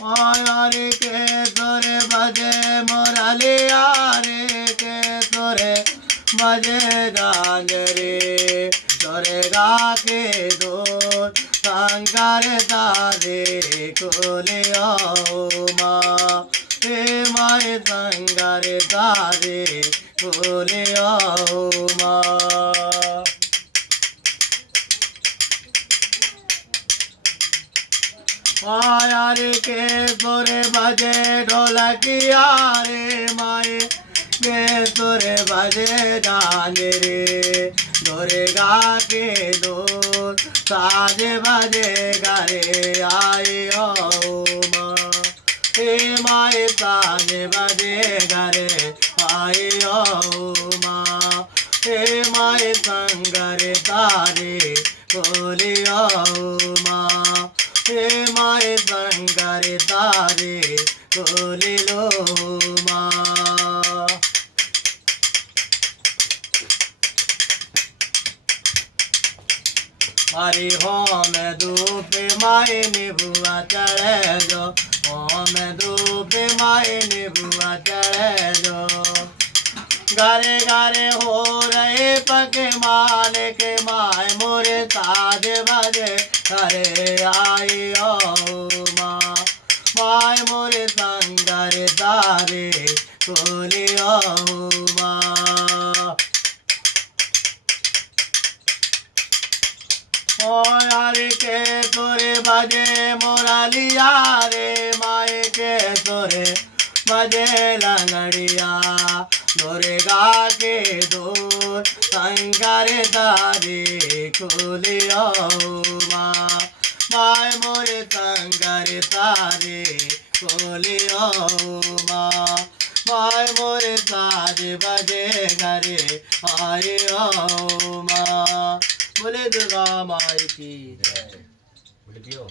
আরে কে তোরে বাজে মোরালিয়া রে কে তোরে বাজে গান রে তোরে গাকে দোর শঙ্কর তারে কোলে মা হে মায় শঙ্কর তারে কোলে মা आयारे के तोरे बजे ढोलकिया रे माए के तोरे बजे गाने रे तोरे गा के दो साजे बजे गारे आए ओ माँ हे माए साजे बजे गारे आए ओ माँ हे माए संगरे तारे बोले ओ माँ हे माए शंकर तारे बोले लो माँ मारी हो मैं धूप माए ने बुआ चढ़े जो हो मैं धूप माए ने बुआ चढ़े जो गारे गारे हो रहे पके माले के माए मोरे ताज बजे करे आई ओ माँ माए मोरे शंकर तारे बोले ओ माँ ओ यारे के तोरे बजे मोरालिया रे माए के तोरे बजे लंगड़िया तोरे गा के दो शंकर तारे खोले माँ माए मोरे शंकर तारे खोले माँ माए मोरे तारे बजे घरे आए माँ बोले दुर्गा माई की जय बोले दियो